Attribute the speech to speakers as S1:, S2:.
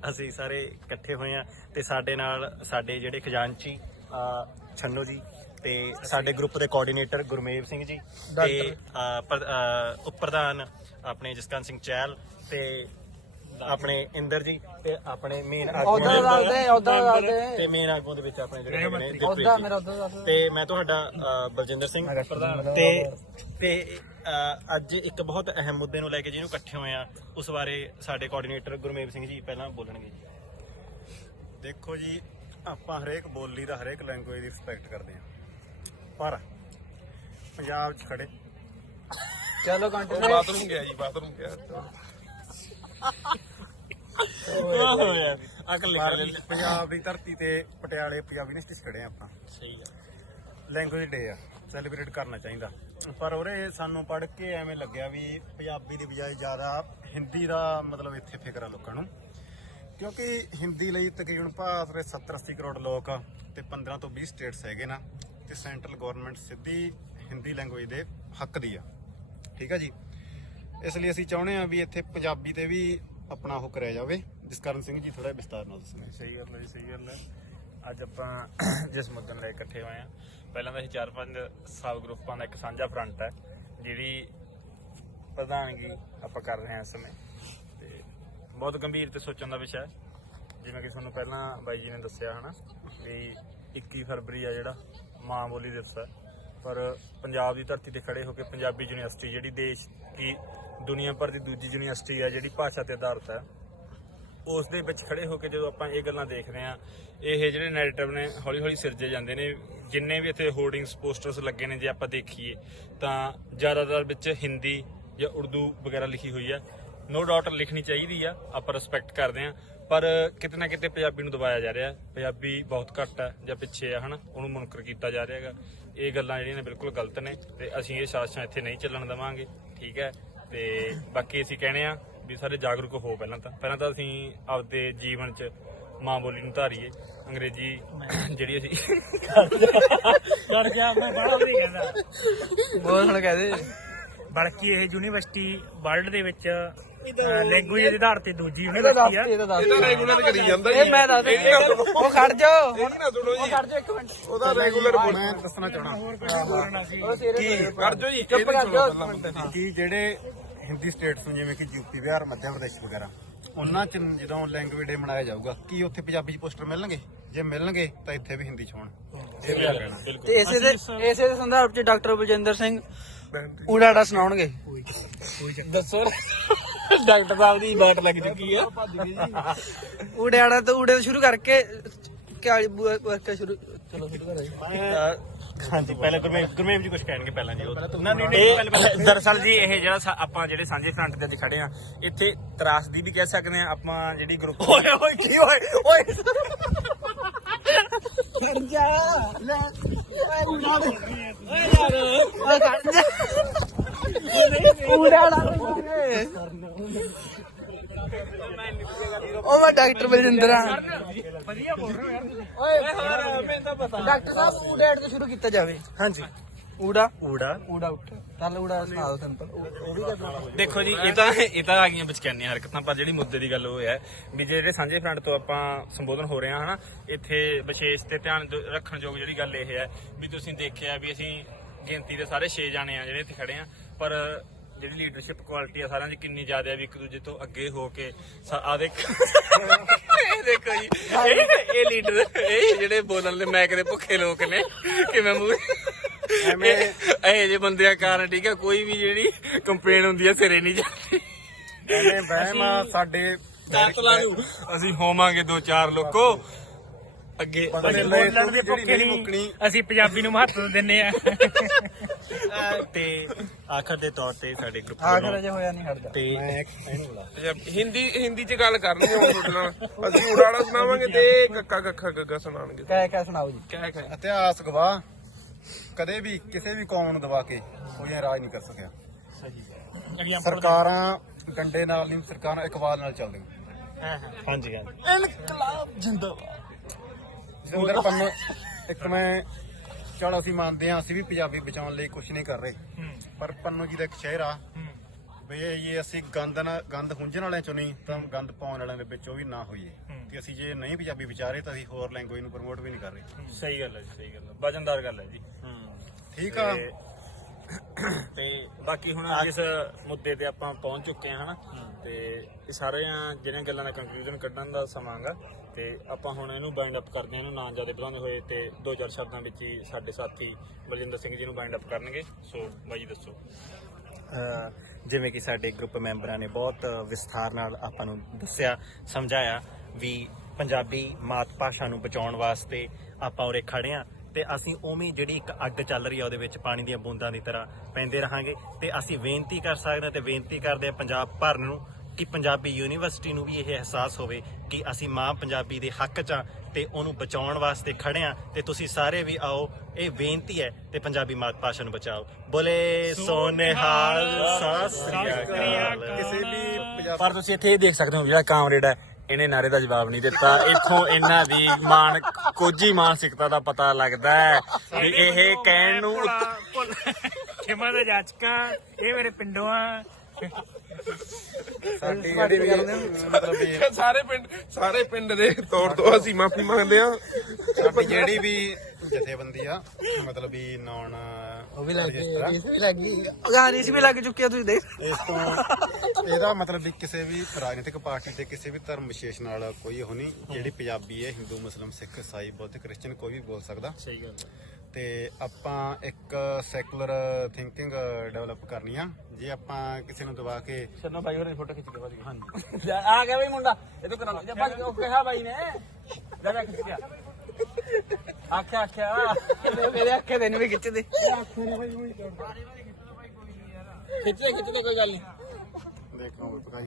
S1: ਅਸੀਂ ਸਾਰੇ ਇਕੱਠੇ ਹੋਏ ਆ ਤੇ ਸਾਡੇ ਨਾਲ ਸਾਡੇ ਜਿਹੜੇ ਖਜ਼ਾਨਚੀ ਛੰਨੂ ਜੀ ਤੇ ਸਾਡੇ ਗਰੁੱਪ ਦੇ ਕੋਆਰਡੀਨੇਟਰ ਗੁਰਮੇਵ ਸਿੰਘ ਜੀ ਤੇ ਉਪ ਪ੍ਰਧਾਨ ਆਪਣੇ ਜਸਕੰਤ ਸਿੰਘ ਚਹਿਲ ਤੇ ਆਪਣੇ ਇੰਦਰ ਜੀ ਤੇ ਆਪਣੇ ਮੇਨ ਆਗੂ ਤੇ ਮੇਨ ਆਗੂ ਦੇ ਵਿੱਚ ਆਪਣੇ ਜਿਹੜੇ ਹੈਗੇ ਨੇ ਤੇ ਮੈਂ ਤੁਹਾਡਾ ਬਲਜਿੰਦਰ ਸਿੰਘ ਤੇ ਅੱਜ ਇੱਕ ਬਹੁਤ ਅਹਿਮ ਮੁੱਦੇ ਨੂੰ ਲੈ ਕੇ ਜਿਹਨੂੰ ਇਕੱਠੇ ਹੋਏ ਆ ਉਸ ਬਾਰੇ ਸਾਡੇ ਕੋਆਰਡੀਨੇਟਰ ਗੁਰਮੇਵ ਸਿੰਘ ਜੀ ਪਹਿਲਾਂ ਬੋਲਣਗੇ।
S2: ਦੇਖੋ ਜੀ, ਆਪਾਂ ਹਰੇਕ ਬੋਲੀ ਦਾ ਹਰੇਕ ਲੈਂਗੁਏਜ ਦੀ ਰਿਸਪੈਕਟ ਕਰਦੇ ਹਾਂ, ਪਰ ਪੰਜਾਬ 'ਚ ਖੜੇ
S3: ਚਲੋ ਕੰਟੀਨਿਊ।
S4: ਬਾਥਰੂਮ ਗਿਆ ਜੀ, ਬਾਥਰੂਮ ਗਿਆ।
S2: ਪੰਜਾਬ ਦੀ ਧਰਤੀ ਤੇ ਪਟਿਆਲੇ ਪੰਜਾਬੀ ਯੂਨੀਵਰਸਿਟੀ 'ਚ ਖੜੇ ਆ ਆਪਾਂ।
S1: ਸਹੀ ਆ,
S2: ਲੈਂਗੁਏਜ ਡੇ ਆ, ਸੈਲੀਬ੍ਰੇਟ ਕਰਨਾ ਚਾਹੀਦਾ, ਪਰ ਉਰੇ ਸਾਨੂੰ ਪੜ੍ਹ ਕੇ ਐਵੇਂ ਲੱਗਿਆ ਵੀ ਪੰਜਾਬੀ ਦੀ ਬਜਾਏ ਜ਼ਿਆਦਾ ਹਿੰਦੀ ਦਾ ਮਤਲਬ ਇੱਥੇ ਫਿਕਰ ਆ ਲੋਕਾਂ ਨੂੰ, ਕਿਉਂਕਿ ਹਿੰਦੀ ਲਈ ਤਕਰੀਬਨ ਭਾਰਤ ਦੇ 70-80 ਕਰੋੜ ਲੋਕ ਤੇ 15 ਤੋਂ 20 ਸਟੇਟਸ ਹੈਗੇ ਨਾ, ਤੇ ਸੈਂਟਰਲ ਗਵਰਨਮੈਂਟ ਸਿੱਧੀ ਹਿੰਦੀ ਲੈਂਗੁਏਜ ਦੇ ਹੱਕ ਦੀ ਆ। ਠੀਕ ਆ ਜੀ, ਇਸ ਲਈ ਅਸੀਂ ਚਾਹੁੰਦੇ ਆ ਵੀ ਇੱਥੇ ਪੰਜਾਬੀ ਤੇ ਵੀ ਆਪਣਾ ਉਹ ਕਰਿਆ ਜਾਵੇ। ਜਸਕਰਨ ਸਿੰਘ ਜੀ ਥੋੜਾ ਵਿਸਤਾਰ ਨਾਲ ਦੱਸਣਗੇ।
S5: ਸਹੀ ਗੱਲ ਹੈ ਜੀ, ਸਹੀ ਗੱਲ ਹੈ। ਅੱਜ ਆਪਾਂ ਜਿਸ ਮੁੱਦੇ ਨੂੰ ਲੈ ਕੇ ਇਕੱਠੇ ਹੋਏ ਆ, ਪਹਿਲਾਂ ਤਾਂ ਅਸੀਂ 4-5 ਸਬ ਗਰੁੱਪਾਂ ਦਾ ਇੱਕ ਸਾਂਝਾ ਫਰੰਟ ਹੈ ਜਿਹਦੀ ਪ੍ਰਧਾਨਗੀ ਆਪਾਂ ਕਰ ਰਹੇ ਹਾਂ ਇਸ ਸਮੇਂ, ਤੇ ਬਹੁਤ ਗੰਭੀਰ ਤੇ ਸੋਚਣ ਦਾ ਵਿਸ਼ਾ ਹੈ। ਜਿਵੇਂ ਕਿ ਤੁਹਾਨੂੰ ਪਹਿਲਾਂ ਬਾਈ ਜੀ ਨੇ ਦੱਸਿਆ ਹਨਾ ਵੀ 21 ਫਰਵਰੀ ਆ ਜਿਹੜਾ ਮਾਂ ਬੋਲੀ ਦਿਵਸ ਹੈ, ਪਰ ਪੰਜਾਬ ਦੀ ਧਰਤੀ ਤੇ ਖੜੇ ਹੋ ਕੇ ਪੰਜਾਬੀ ਯੂਨੀਵਰਸਿਟੀ ਜਿਹੜੀ ਦੇਸ਼ ਦੀ ਦੁਨੀਆ ਭਰ ਦੀ ਦੂਜੀ ਯੂਨੀਵਰਸਿਟੀ ਹੈ ਜਿਹੜੀ ਭਾਸ਼ਾ ਤੇ ਆਧਾਰਿਤ ਹੈ, ਉਸ ਦੇ ਵਿੱਚ ਖੜੇ ਹੋ ਕੇ ਜਦੋਂ ਆਪਾਂ ਇਹ ਗੱਲਾਂ ਦੇਖਦੇ ਹਾਂ, ਇਹ ਜਿਹੜੇ ਨੈਰੇਟਿਵ ਨੇ ਹੌਲੀ ਹੌਲੀ ਸਿਰਜੇ ਜਾਂਦੇ ਨੇ। ਜਿੰਨੇ ਵੀ ਇੱਥੇ ਹੋਰਡਿੰਗਸ ਪੋਸਟਰਸ ਲੱਗੇ ਨੇ ਜੇ ਆਪਾਂ ਦੇਖੀਏ ਤਾਂ ਜ਼ਿਆਦਾਤਰ ਵਿੱਚ ਹਿੰਦੀ ਜਾਂ ਉਰਦੂ ਵਗੈਰਾ ਲਿਖੀ ਹੋਈ ਹੈ। ਨੋ ਡਾਊਟ ਲਿਖਣੀ ਚਾਹੀਦੀ ਆ, ਆਪਾਂ ਰਿਸਪੈਕਟ ਕਰਦੇ ਹਾਂ, ਪਰ ਕਿਤੇ ਨਾ ਕਿਤੇ ਪੰਜਾਬੀ ਨੂੰ ਦਬਾਇਆ ਜਾ ਰਿਹਾ। ਪੰਜਾਬੀ ਬਹੁਤ ਘੱਟ ਹੈ ਜਾਂ ਪਿੱਛੇ ਆ ਹਨਾ, ਉਹਨੂੰ ਮੁਨਕਰ ਕੀਤਾ ਜਾ ਰਿਹਾ ਹੈਗਾ। ਇਹ ਗੱਲਾਂ ਜਿਹੜੀਆਂ ਨੇ ਬਿਲਕੁਲ ਗਲਤ ਨੇ ਤੇ ਅਸੀਂ ਇਹ ਸਾਜ਼ਿਸ਼ਾਂ ਇੱਥੇ ਨਹੀਂ ਚੱਲਣ ਦੇਵਾਂਗੇ। ਠੀਕ ਹੈ, ਤੇ ਬਾਕੀ ਅਸੀਂ ਕਹਿੰਦੇ ਆ ਵੀ ਸਾਰੇ ਜਾਗਰੂਕ ਹੋ। ਪਹਿਲਾਂ ਤਾਂ ਅਸੀਂ ਆਪਦੇ ਜੀਵਨ 'ਚ ਮਾਂ ਬੋਲੀ ਨੂੰ ਧਾਰੀਏ। ਅੰਗਰੇਜ਼ੀ ਜਿਹੜੀ ਅਸੀਂ
S3: ਕਰ ਗਿਆ ਮੈਂ ਬੜਾ ਨਹੀਂ ਕਹਿੰਦਾ ਬੋਲ ਹੁਣ ਕਹਦੇ,
S6: ਬਲਕਿ ਇਹ ਯੂਨੀਵਰਸਿਟੀ ਵਰਲਡ ਦੇ ਵਿੱਚ ਲੈਂਗੁਏਜ ਦੇ ਆਧਾਰ ਤੇ ਦੂਜੀ ਯੂਨੀਵਰਸਿਟੀ ਆ।
S4: ਇਹਦਾ ਰੈਗੂਲਰ ਕਰੀ ਜਾਂਦਾ
S3: ਇਹ ਮੈਂ ਦੱਸ ਉਹ ਖੜ ਜਾਓ,
S4: ਇਹ ਨਾ ਸੁਣੋ ਜੀ,
S3: ਖੜ ਜਾਓ ਇੱਕ ਮਿੰਟ,
S4: ਉਹਦਾ ਰੈਗੂਲਰ
S2: ਮੈਂ ਦੱਸਣਾ ਚਾਹਣਾ
S4: ਕਰ ਜੋ ਜੀ,
S3: ਚੁੱਪ ਕਰ ਜਾਓ।
S2: ਕਿ ਜਿਹੜੇ ਹਿੰਦੀ ਸਟੇਟਸ ਨੂੰ ਜਿਵੇਂ ਕਿ ਯੂਪੀ, ਬਿਹਾਰ, ਮੱਧ ਪ੍ਰਦੇਸ਼ ਵਗੈਰਾ, ਉਹਨਾਂ 'ਚ ਜਦੋਂ ਲੈਂਗੁਏਜ ਡੇ ਮਨਾਇਆ ਜਾਊਗਾ, ਕੀ ਉੱਥੇ ਪੰਜਾਬੀ 'ਚ ਪੋਸਟਰ ਮਿਲਣਗੇ? ਜੇ ਮਿਲਣਗੇ ਤਾਂ ਇੱਥੇ ਵੀ ਹਿੰਦੀ 'ਚ ਹੋਣ।
S3: ਤੇ ਇਸੇ ਦੇ ਸੰਦਰਭ 'ਚ ਡਾਕਟਰ ਬਲਜਿੰਦਰ ਸਿੰਘ ਉਡਾੜਾ ਸੁਣਾਉਣਗੇ। ਦੱਸੋ ਡਾਕਟਰ ਸਾਹਿਬ ਦੀ ਬਾਟ ਲੱਗ ਚੁੱਕੀ ਆ। ਉਡਾੜਾ ਤੋਂ ਊੜੇ ਤੋਂ ਸ਼ੁਰੂ ਕਰਕੇ ਵਰਕ ਸ਼ੁਰੂ, ਚਲੋ ਸ਼ੁਰੂ ਕਰੋ।
S1: ਹਾਂਜੀ, ਪਹਿਲਾਂ ਗੁਰਮੇਵ ਜੀ ਕੁਝ ਕਹਿਣਗੇ ਪਹਿਲਾਂ ਜੀ। ਇਹ ਦਰਅਸਲ ਜੀ ਇਹ ਜਿਹੜਾ ਆਪਾਂ ਜਿਹੜੇ ਸਾਂਝੇ ਫਰੰਟ ਤੇ ਅੱਜ ਖੜੇ ਆ, ਇੱਥੇ ਤਰਾਸਦੀ ਵੀ ਕਹਿ ਸਕਦੇ ਆ ਆਪਾਂ, ਜਿਹੜੀ ਗਰੁੱਪ
S3: ਉਹ ਮੈਂ ਡਾਕਟਰ ਬਲਜਿੰਦਰ ਆ। ਵਧੀਆ ਬੋਲ ਰਹੇ ਹੋ ਯਾਰ। ਮੈਨੂੰ ਤਾਂ ਪਤਾ ਡਾਕਟਰ ਸਾਹਿਬ ਊੜਾ ਤੋਂ ਸ਼ੁਰੂ ਕੀਤਾ ਜਾਵੇ।
S1: ਹਾਂਜੀ,
S3: ਊੜਾ
S1: ਉੱਠ
S3: ਚੱਲ ਊੜਾ ਸੁਣਾ ਦਿਓ ਸਿੰਪਲ, ਉਹ ਵੀ ਕਰਨਾ।
S1: ਦੇਖੋ ਜੀ, ਇਹ ਤਾਂ ਆ ਗਈਆਂ ਬਚਕਾਨੀਆਂ ਹਰਕਤਾਂ, ਪਰ ਜਿਹੜੀ ਮੁੱਦੇ ਦੀ ਗੱਲ ਉਹ ਹੈ ਵੀ ਜਿਹੜੇ ਸਾਂਝੇ ਫਰੰਟ ਤੋਂ ਆਪਾਂ ਸੰਬੋਧਨ ਹੋ ਰਹੇ ਹਾਂ ਹਨਾ, ਇੱਥੇ ਵਿਸ਼ੇਸ਼ ਤੇ ਧਿਆਨ ਰੱਖਣ ਯੋਗ ਜਿਹੜੀ ਗੱਲ ਇਹ ਹੈ ਵੀ ਤੁਸੀਂ ਦੇਖਿਆ ਵੀ ਅਸੀਂ ਗਿਣਤੀ ਦੇ ਸਾਰੇ 6 ਜਾਣੇ ਆ ਜਿਹੜੇ ਇੱਥੇ ਖੜੇ ਆ, ਪਰ ਜਿਹੜੀ ਲੀਡਰਸ਼ਿਪ ਕੁਆਲਿਟੀ ਆ ਸਾਰਿਆਂ ਦੀ ਕਿੰਨੀ ਜ਼ਿਆਦਾ ਹੈ ਵੀ ਇੱਕ ਦੂਜੇ ਤੋਂ ਅੱਗੇ ਹੋ ਕੇ ਆ ਦੇਖੋ ਜੀ, ਇਹ ਲੀਡਰ ਇਹ ਜਿਹੜੇ ਬੋਲਣ ਦੇ ਮੈਂ ਕਦੇ ਭੁੱਖੇ ਲੋਕ ਨੇ ਕਿਵੇਂ ਮੂੰਹ ਇਹ ਜੇ ਬੰਦਿਆਂ ਕਾਰਨ। ਠੀਕ ਹੈ, ਕੋਈ ਵੀ ਜਿਹੜੀ ਕੰਪਲੇਨ ਹੁੰਦੀ ਹੈ ਸਿਰੇ ਨਹੀਂ ਜਾਂਦੀ।
S2: ਐਵੇਂ ਵਹਿਮ ਸਾਡੇ
S1: ਅਸੀਂ ਹੋਵਾਂਗੇ 2-4 ਲੋਕੋ ਅੱਗੇ
S6: ਬੋਲਣ ਦੇ ਭੁੱਖੇ ਨਹੀਂ, ਅਸੀਂ ਪੰਜਾਬੀ ਨੂੰ ਮਹੱਤਵ ਦਿੰਦੇ ਆ।
S1: ਤੇ ਆਖਰ ਦੇ ਤੌਰ ਤੇ ਸਾਡੇ ਗਰੁੱਪ
S3: ਆਖਰ ਅਜੇ ਹੋਇਆ ਨਹੀਂ ਹਟਦਾ।
S1: ਤੇ
S4: ਹਿੰਦੀ ਚ ਗੱਲ ਕਰਨੀ ਹੁਣ ਤੁਹਾਡੇ ਨਾਲ। ਅਸੀਂ ਉਡਾੜਾ ਸੁਣਾਵਾਂਗੇ ਤੇ ਕੱਕਾ ਕੱਖਾ ਗੱਗਾ ਸੁਣਾਉਣਗੇ।
S3: ਕਹਿ ਸੁਣਾਓ ਜੀ।
S2: ਇਤਿਹਾਸ ਗਵਾਹ ਕਦੇ ਵੀ ਕਿਸੇ ਵੀ ਕੌਮ ਨੂੰ ਦਬਾ ਕੇ ਕੋਈ ਰਾਜ ਨਹੀਂ ਕਰ ਸਕਿਆ। ਸਰਕਾਰਾਂ ਡੰਡੇ ਨਾਲ ਨਹੀਂ, ਸਰਕਾਰਾਂ ਇਕਬਾਲ ਨਾਲ ਚੱਲਦੀਆਂ।
S1: ਹਾਂਜੀ
S2: ਇਨਕਲਾਬ ਜਿੰਦਾਬਾਦ। ਜਿੰਦਰ ਪੰਨੂ ਇੱਕ ਮੈਂ ਚਲ ਅਸੀਂ ਮੰਨਦੇ ਹਾਂ ਅਸੀਂ ਵੀ ਪੰਜਾਬੀ ਬਚਾਉਣ ਲਈ ਕੁਝ ਨਹੀਂ ਕਰ ਰਹੇ, ਪਰ ਪੰਨੂ ਜੀ ਦਾ ਇੱਕ ਸ਼ਾਇਰ ਆ, ਵੀ ਜੇ ਅਸੀਂ ਗੰਦ ਹੁੰਝਣ ਵਾਲਿਆਂ ਚੋਂ ਨਹੀਂ ਤਾਂ ਗੰਦ ਪਾਉਣ ਵਾਲਿਆਂ ਦੇ ਵਿੱਚ ਉਹ ਵੀ ਨਾ ਹੋਈਏ ਕਿ ਅਸੀਂ ਜੇ ਨਹੀਂ ਪੰਜਾਬੀ ਵਿਚਾਰੇ ਤਾਂ ਅਸੀਂ ਹੋਰ ਲੈਂਗੁਏਜ ਨੂੰ ਪ੍ਰਮੋਟ ਵੀ ਨਹੀਂ ਕਰ ਰਹੇ।
S1: ਸਹੀ ਗੱਲ ਹੈ ਜੀ, ਸਹੀ ਗੱਲ ਹੈ, ਵਜਨਦਾਰ ਗੱਲ ਹੈ ਜੀ।
S2: ਠੀਕ ਆ।
S1: ਤੇ ਬਾਕੀ ਹੁਣ ਜਿਸ ਮੁੱਦੇ ਤੇ ਆਪਾਂ ਪਹੁੰਚ ਚੁੱਕੇ ਹਾਂ ਹਨਾ, ਤੇ ਇਹ ਸਾਰੀਆਂ ਜਿਹੜੀਆਂ ਗੱਲਾਂ ਦਾ ਕੰਕਲੂਜਨ ਕੱਢਣ ਦਾ ਸਮਾਂ ਗਾ, ਤੇ ਆਪਾਂ ਹੁਣ ਇਹਨੂੰ ਬਾਈਂਡ ਅਪ ਕਰਦੇ ਹਾਂ, ਇਹਨੂੰ ਨਾ ਜ਼ਿਆਦਾ ਵਧਾਉਂਦੇ ਹੋਏ, ਤੇ 2-4 ਸ਼ਬਦਾਂ ਵਿੱਚ ਹੀ ਸਾਡੇ ਸਾਥੀ ਬਲਜਿੰਦਰ ਸਿੰਘ ਜੀ ਨੂੰ ਬਾਈਂਡ ਅਪ ਕਰਨਗੇ। ਸੋ ਬਾਈ ਜੀ ਦੱਸੋ।
S7: ਜਿਵੇਂ ਕਿ ਸਾਡੇ ਗਰੁੱਪ ਮੈਂਬਰਾਂ ਨੇ ਬਹੁਤ ਵਿਸਥਾਰ ਨਾਲ ਆਪਾਂ ਨੂੰ ਦੱਸਿਆ ਸਮਝਾਇਆ ਵੀ ਪੰਜਾਬੀ ਮਾਤ ਭਾਸ਼ਾ ਨੂੰ ਬਚਾਉਣ ਵਾਸਤੇ ਆਪਾਂ ਉਰੇ ਖੜੇ ਹਾਂ ਤੇ ਅਸੀਂ ਉਵੇਂ ਜਿਹੜੀ ਇੱਕ ਅੱਗ ਚੱਲ ਰਹੀ ਆ ਉਹਦੇ ਵਿੱਚ ਪਾਣੀ ਦੀਆਂ ਬੂੰਦਾਂ ਦੀ ਤਰ੍ਹਾਂ ਪੈਂਦੇ ਰਹਾਂਗੇ ਤੇ ਅਸੀਂ ਬੇਨਤੀ ਕਰ ਸਕਦੇ ਹਾਂ ਤੇ ਬੇਨਤੀ ਕਰਦੇ ਹਾਂ ਪੰਜਾਬ ਭਰ ਨੂੰ ਕਿ ਪੰਜਾਬੀ ਯੂਨੀਵਰਸਿਟੀ ਨੂੰ ਵੀ ਇਹ ਅਹਿਸਾਸ ਹੋਵੇ ਕਿ ਅਸੀਂ ਮਾਂ ਪੰਜਾਬੀ ਦੇ ਹੱਕ 'ਚ ਆ ਤੇ ਉਹਨੂੰ ਬਚਾਉਣ ਵਾਸਤੇ ਖੜੇ ਆ ਤੇ ਤੁਸੀਂ ਸਾਰੇ ਵੀ ਆਓ, ਇਹ ਬੇਨਤੀ ਹੈ ਤੇ ਪੰਜਾਬੀ ਮਾਤ ਭਾਸ਼ਾ ਨੂੰ ਬਚਾਓ। ਬੋਲੇ ਸੋ ਨਿਹਾਲ, ਸਤਿ ਸ੍ਰੀ ਅਕਾਲ।
S2: ਕਿਸੇ ਵੀ ਪੰਜਾਬੀ
S1: ਪਰ ਤੁਸੀਂ ਇੱਥੇ ਇਹ ਦੇਖ ਸਕਦੇ ਹੋ ਜਿਹੜਾ ਕਾਮਰੇਡ ਹੈ, ਇਹਨੇ ਨਾਰੇ ਦਾ ਜਵਾਬ ਨਹੀਂ ਦਿੱਤਾ। ਇੱਥੋਂ ਇਹਨਾਂ ਦੀ ਕੋਝੀ ਮਾਨਸਿਕਤਾ ਦਾ ਪਤਾ ਲੱਗਦਾ ਹੈ ਵੀ ਇਹ ਕਹਿਣ ਨੂੰ
S6: ਖਿਮਾ ਦਾ ਜਾਚਕਾ, ਇਹ ਮੇਰੇ ਪਿੰਡੋਂ ਆ।
S2: ਸਾਡੀ ਜਿਹੜੀ ਵੀ ਮਤਲਬ ਵੀ
S4: ਸਾਰੇ ਪਿੰਡ ਦੇ ਤੌਰ ਤੋਂ ਅਸੀਂ ਮਾਫੀ ਮੰਗਦੇ ਹਾਂ।
S2: ਸਾਡੀ ਜਿਹੜੀ ਵੀ ਜਥੇਬੰਦੀ ਆ ਮਤਲਬ ਵੀ ਨੌਨ
S3: ਉਹ ਵੀ ਲੱਗ ਗਈ, ਇਸ ਵੀ ਲੱਗ ਗਈ, ਗਾਣੀ ਵੀ ਲੱਗ ਚੁੱਕੀ ਆ, ਤੁਸੀਂ ਦੇਖ।
S2: ਇਸ ਤੋਂ ਇਹਦਾ ਮਤਲਬ ਵੀ ਕਿਸੇ ਵੀ ਰਾਜਨੀਤਿਕ ਪਾਰਟੀ ਤੇ ਕਿਸੇ ਵੀ ਧਰਮ ਵਿਸ਼ੇਸ਼ ਨਾਲ ਕੋਈ ਉਹ ਨਹੀਂ। ਜਿਹੜੀ ਪੰਜਾਬੀ ਹੈ ਹਿੰਦੂ, ਮੁਸਲਿਮ, ਸਿੱਖ, ਈਸਾਈ, ਬੁੱਧ, ਕ੍ਰਿਸਚਨ ਕੋਈ ਵੀ ਬੋਲ ਸਕਦਾ।
S1: ਸਹੀ ਗੱਲ
S2: ਤੇ ਆਪਾਂ ਇੱਕ ਸੈਕੂਲਰ ਥਿੰਕਿੰਗ ਡਿਵੈਲਪ ਕਰਨੀ ਆ। ਜੇ ਆਪਾਂ ਕਿਸੇ ਨੂੰ ਦਬਾ ਕੇ
S1: ਸ਼ਰਨੋ ਬਾਈ ਹੋਰਾਂ ਦੀ ਫੋਟੋ ਖਿੱਚ ਕੇ ਬਾਜੀ। ਹਾਂਜੀ ਆ ਗਿਆ ਬਈ ਮੁੰਡਾ, ਇਹ ਤੋਂ ਕਰਾ ਜਾ ਬਾਜੀ। ਉਹ ਕਿਹਾ ਬਾਈ ਨੇ ਜਾ ਜਾ ਖਿੱਚ ਗਿਆ। ਆਖਿਆ
S3: ਮੇਰੇ ਅੱਖੇ ਤੈਨੂੰ ਵੀ ਖਿੱਚਦੇ।
S1: ਖਿੱਚਦੇ ਕੋਈ ਗੱਲ ਨਹੀਂ।
S2: ਦੇਖੋ